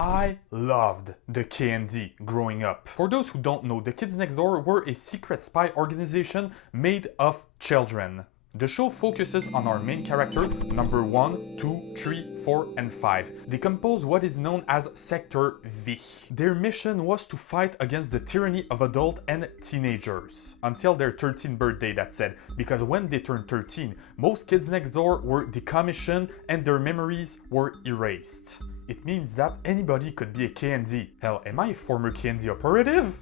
I loved the KND growing up. For those who don't know, the Kids Next Door were a secret spy organization made of children. The show focuses on our main character, number 1, 2, 3, 4, and 5. They compose what is known as Sector V. Their mission was to fight against the tyranny of adult and teenagers. Until their 13th birthday, that said, because when they turned 13, most Kids Next Door were decommissioned and their memories were erased. It means that anybody could be a KND. Hell, am I a former KND operative?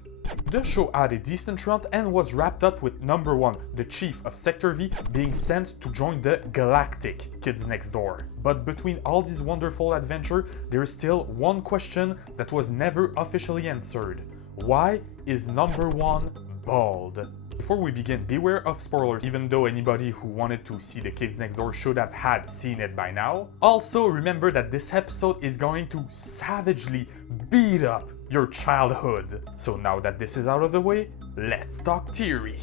The show had a decent run and was wrapped up with number 1, the chief of Sector V, being sent to join the galactic Kids Next Door. But between all these wonderful adventures, there is still one question that was never officially answered. Why is number 1 bald? Before we begin, beware of spoilers, even though anybody who wanted to see the Kids Next Door should have had seen it by now. Also, remember that this episode is going to savagely beat up your childhood. So now that this is out of the way, let's talk theory.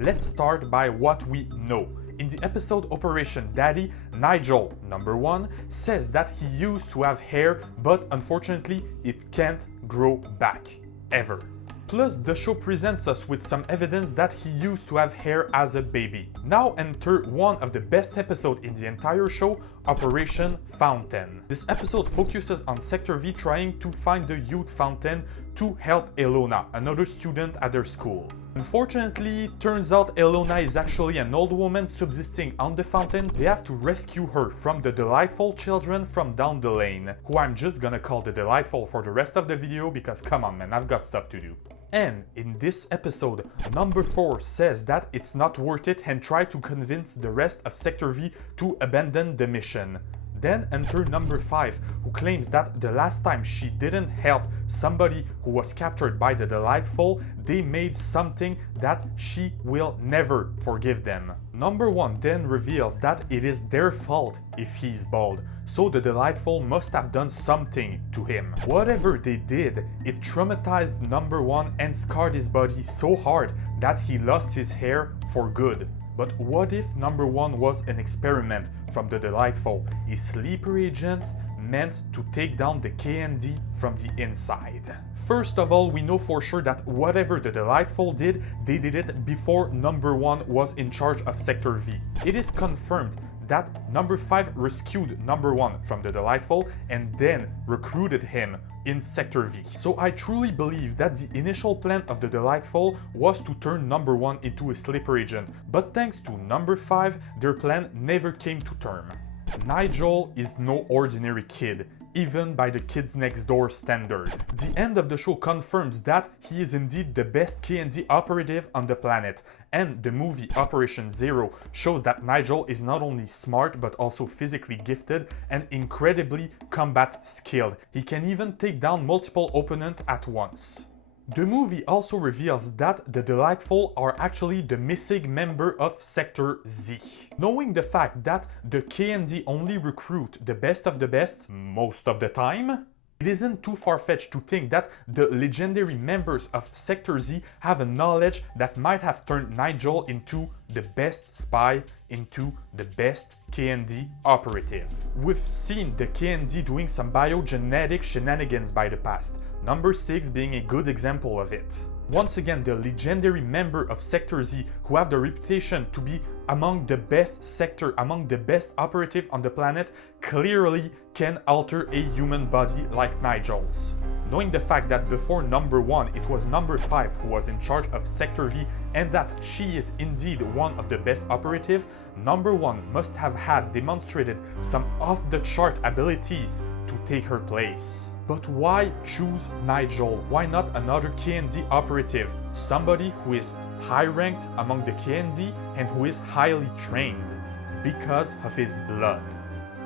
Let's start by what we know. In the episode Operation Daddy, Nigel, number 1, says that he used to have hair, but unfortunately it can't grow back, ever. Plus, the show presents us with some evidence that he used to have hair as a baby. Now enter one of the best episodes in the entire show, Operation Fountain. This episode focuses on Sector V trying to find the youth fountain to help Elona, another student at their school. Unfortunately, turns out Elona is actually an old woman subsisting on the fountain. They have to rescue her from the delightful children from down the lane, who I'm just gonna call the delightful for the rest of the video because come on man, I've got stuff to do. And in this episode, number 4 says that it's not worth it and try to convince the rest of Sector V to abandon the mission. Then enter number 5, who claims that the last time she didn't help somebody who was captured by the Delightful, they made something that she will never forgive them. Number 1 then reveals that it is their fault if he's bald, so the Delightful must have done something to him. Whatever they did, it traumatized number 1 and scarred his body so hard that he lost his hair for good. But what if number 1 was an experiment from the Delightful, a sleeper agent meant to take down the KND from the inside? First of all, we know for sure that whatever the Delightful did, they did it before number 1 was in charge of Sector V. It is confirmed that number 5 rescued number 1 from the Delightful and then recruited him in Sector V. So I truly believe that the initial plan of the Delightful was to turn number 1 into a sleeper agent, but thanks to number 5, their plan never came to term. Nigel is no ordinary kid, even by the Kids Next Door standard. The end of the show confirms that he is indeed the best KND operative on the planet, and the movie Operation Zero shows that Nigel is not only smart but also physically gifted and incredibly combat skilled. He can even take down multiple opponents at once. The movie also reveals that the Delightful are actually the missing member of Sector Z. Knowing the fact that the KND only recruit the best of the best most of the time, it isn't too far-fetched to think that the legendary members of Sector Z have a knowledge that might have turned Nigel into the best spy, into the best KND operative. We've seen the KND doing some biogenetic shenanigans by the past, number 6 being a good example of it. Once again, the legendary member of Sector Z who have the reputation to be among the best sector, among the best operative on the planet, clearly can alter a human body like Nigel's. Knowing the fact that before number 1 it was number 5 who was in charge of Sector V and that she is indeed one of the best operative, number 1 must have had demonstrated some off-the-chart abilities to take her place. But why choose Nigel? Why not another KND operative? Somebody who is high-ranked among the KND and who is highly trained. Because of his blood.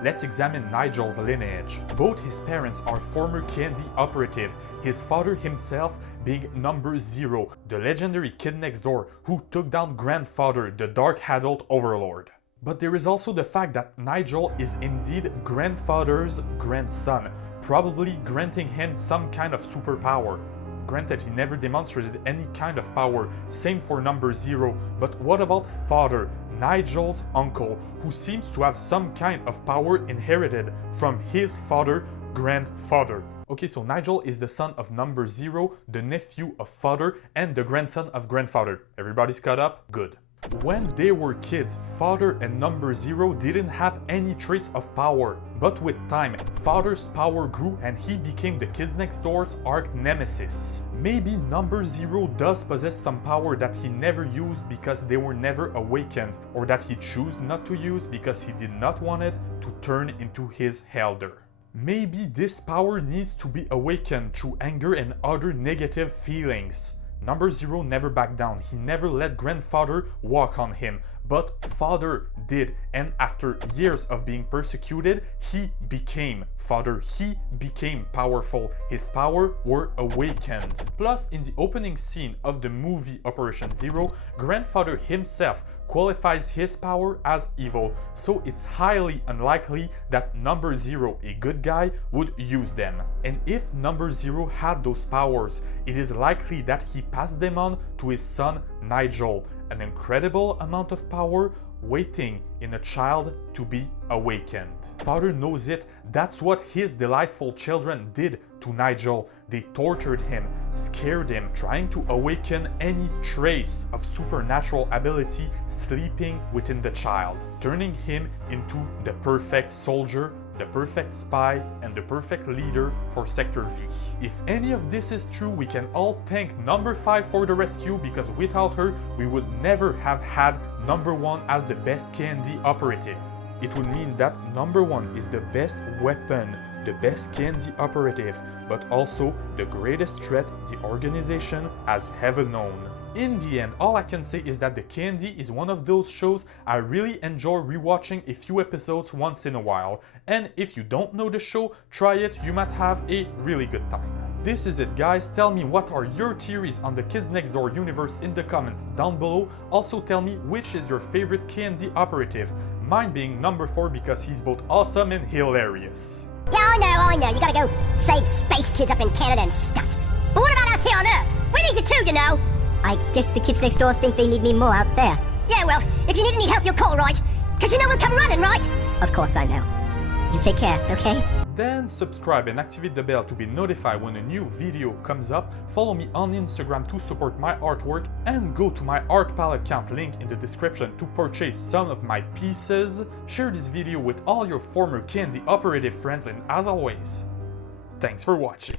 Let's examine Nigel's lineage. Both his parents are former KND operative, his father himself being number 0, the legendary Kid Next Door who took down grandfather, the Dark Adult Overlord. But there is also the fact that Nigel is indeed grandfather's grandson, probably granting him some kind of superpower. Granted, he never demonstrated any kind of power, same for number 0, but what about father, Nigel's uncle, who seems to have some kind of power inherited from his father, grandfather? Okay, so Nigel is the son of number 0, the nephew of father, and the grandson of grandfather. Everybody's caught up? Good. When they were kids, Father and number 0 didn't have any trace of power. But with time, Father's power grew and he became the Kids Next Door's arch nemesis. Maybe number 0 does possess some power that he never used because they were never awakened, or that he chose not to use because he did not want it to turn into his elder. Maybe this power needs to be awakened through anger and other negative feelings. Number 0 never backed down. He never let grandfather walk on him, but father did. And after years of being persecuted, he became father. He became powerful. His power were awakened. Plus, in the opening scene of the movie Operation Zero, grandfather himself qualifies his power as evil, so it's highly unlikely that number 0, a good guy, would use them. And if number 0 had those powers, it is likely that he passed them on to his son Nigel, an incredible amount of power waiting in a child to be awakened. Father knows it. That's what his delightful children did to Nigel. They tortured him, scared him, trying to awaken any trace of supernatural ability sleeping within the child, turning him into the perfect soldier, the perfect spy, and the perfect leader for Sector V. If any of this is true, we can all thank number 5 for the rescue, because without her, we would never have had number 1 as the best K&D operative. It would mean that number 1 is the best weapon, the best K&D operative, but also the greatest threat the organization has ever known. In the end, all I can say is that the K&D is one of those shows I really enjoy rewatching a few episodes once in a while. And if you don't know the show, try it, you might have a really good time. This is it, guys. Tell me what are your theories on the Kids Next Door universe in the comments down below. Also tell me which is your favorite K&D operative. Mine being number 4 because he's both awesome and hilarious. Yeah, I know, you gotta go save space kids up in Canada and stuff. But what about us here on Earth? We need you too, you know. I guess the kids next door think they need me more out there. Yeah, well, if you need any help, you'll call, right? Because you know we'll come running, right? Of course I know. You take care, okay? Then subscribe and activate the bell to be notified when a new video comes up. Follow me on Instagram to support my artwork, and go to my art palette account link in the description to purchase some of my pieces. Share this video with all your former K&D operative friends, and as always, thanks for watching.